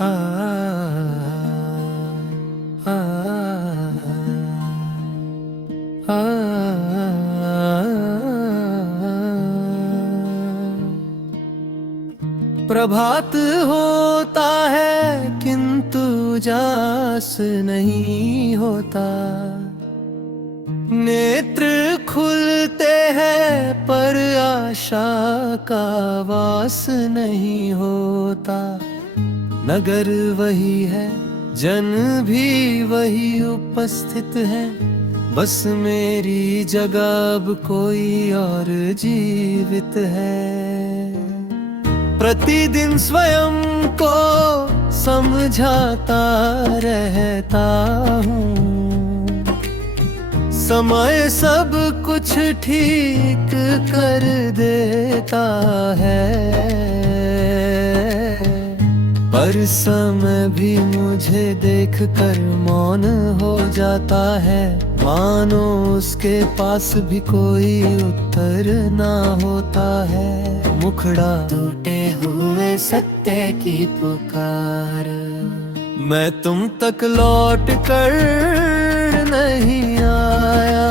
आ, आ, आ, प्रभात होता है किंतु जास नहीं होता, नेत्र खुलते हैं पर आशा का वास नहीं होता। नगर वही है, जन भी वही उपस्थित है, बस मेरी जगह अब कोई और जीवित है। प्रतिदिन स्वयं को समझाता रहता हूँ, समय सब कुछ ठीक कर देता है, पर समय भी मुझे देखकर मौन हो जाता है, मानो उसके पास भी कोई उत्तर ना होता है। मुखड़ा टूटे हुए सत्य की पुकार, मैं तुम तक लौट कर नहीं आया,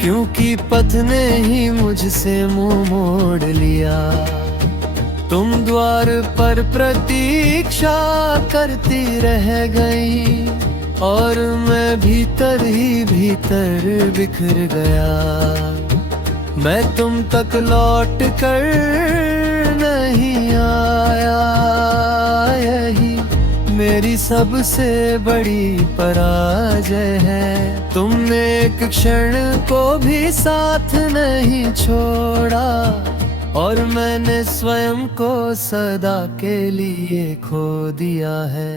क्योंकि पथ ने ही मुझसे मुंह मोड़ लिया। तुम द्वार पर प्रतीक्षा करती रह गई, और मैं भीतर ही भीतर बिखर गया। मैं तुम तक लौट कर नहीं आया, यही मेरी सबसे बड़ी पराजय है। तुमने एक क्षण को भी साथ नहीं छोड़ा, और मैंने स्वयं को सदा के लिए खो दिया है।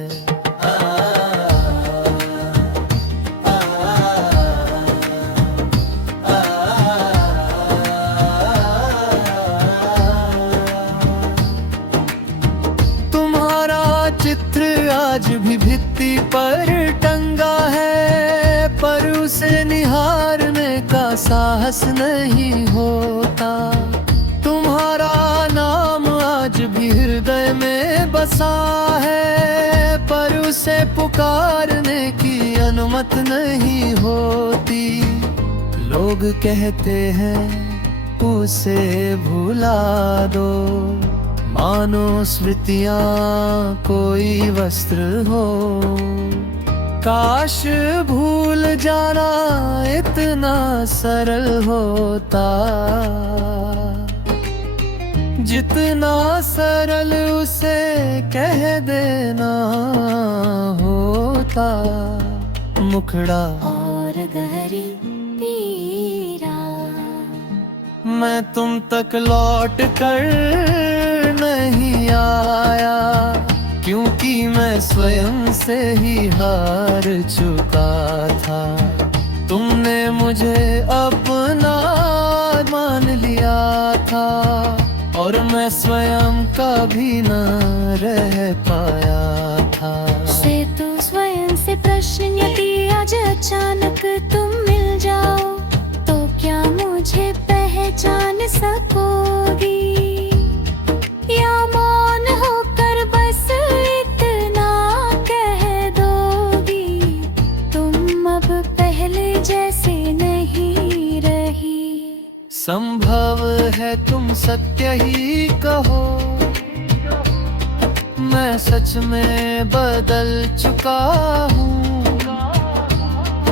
तुम्हारा चित्र आज भी भित्ति पर टंगा है, पर उसे निहारने का साहस नहीं होता। तुम्हारा नाम आज भी हृदय में बसा है, पर उसे पुकारने की अनुमति नहीं होती। लोग कहते हैं उसे भुला दो, मानो स्मृतियाँ कोई वस्त्र हो। काश भूल जाना इतना सरल होता, जितना सरल उसे कह देना होता। मुखड़ा और गहरी पीरा, मैं तुम तक लौट कर नहीं आया, क्योंकि मैं स्वयं से ही हार चुका था। तुमने मुझे अपना मान लिया था, और मैं स्वयं का भी न रह पाया था। से तू स्वयं से प्रश्न, यदि आज अचानक तुम मिल जाओ, तो क्या मुझे पहचान सकोगी, या मौन होकर बस इतना कह दोगी, तुम अब पहले जैसे नहीं रही। संभव है तुम सत्य ही कहो, मैं सच में बदल चुका हूँ,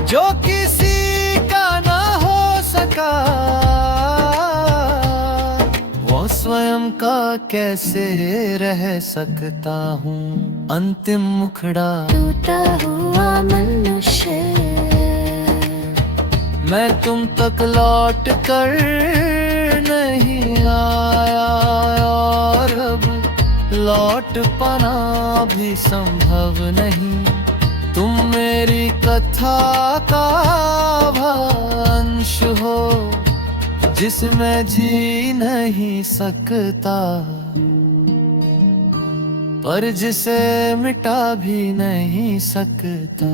जो किसी का ना हो सका, वो स्वयं का कैसे रह सकता हूँ। अंतिम मुखड़ा टूटा हुआ मनुष्य, मैं तुम तक लौट कर नहीं आया, और अब लौट पाना भी संभव नहीं। तुम मेरी कथा का अंश हो, जिसमें जी नहीं सकता, पर जिसे मिटा भी नहीं सकता।